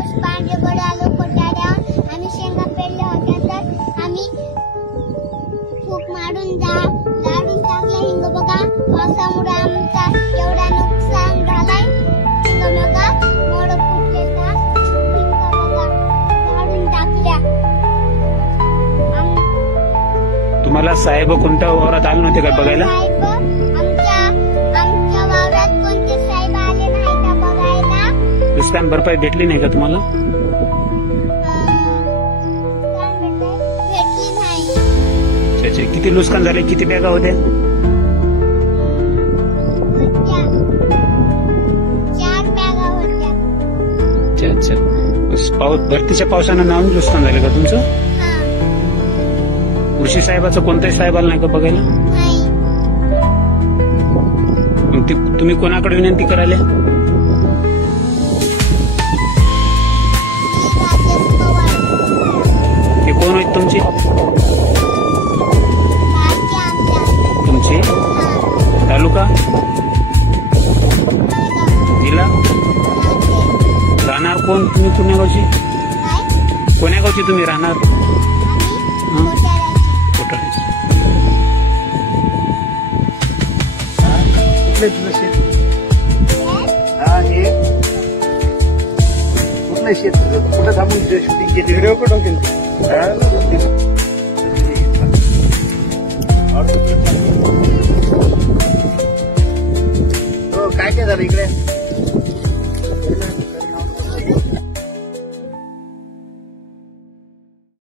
पांढरे गोळे आलो कोटाड्यावर आम्ही शेंगा पेरल्या होत्या तर आम्ही फूक मारून झाडून टाकले हिंग बघा पावसामुळे आमचा एवढा नुकसान झालाय हिंग बघा मोड फुटलेला हिंग बघा झाडून टाकल्या तुम्हाला साहेब कोणत्या वावरात आले नव्हते का बघायला आमच्या वावरात कोणते साहेब आले नाही का बघायला नुकसान भरपाई भेटली नाही का तुम्हाला भेटली नाही अच्छा किती नुकसान झाले किती बॅगा होत्या 4 बॅगा होत्या अच्छा भरतीच्या पावसानं नाव नुकसान झाले का तुमचं हा कृषी साहेबाचं कोणत्याही साहेब आला नाही का बघायला नाही मग तुम्ही कोणाकडे विनंती करायला राजेश पवार ते कोण आहेत तुमची भाची आमच्या तुमची हा तालुका जिल्हा राजे राहणार कोण तुम्ही कोण्या गावची काय कोण्या गावची तुम्ही राहणार आम्ही कोटाड्याची कोटाळ्याची. कुठले तुझं शेत हा हे कुठलं शेत तुझं कुठं थांबून शूटिंग केली व्हिडिओ कुठं केली हो काय काय झालं इकडे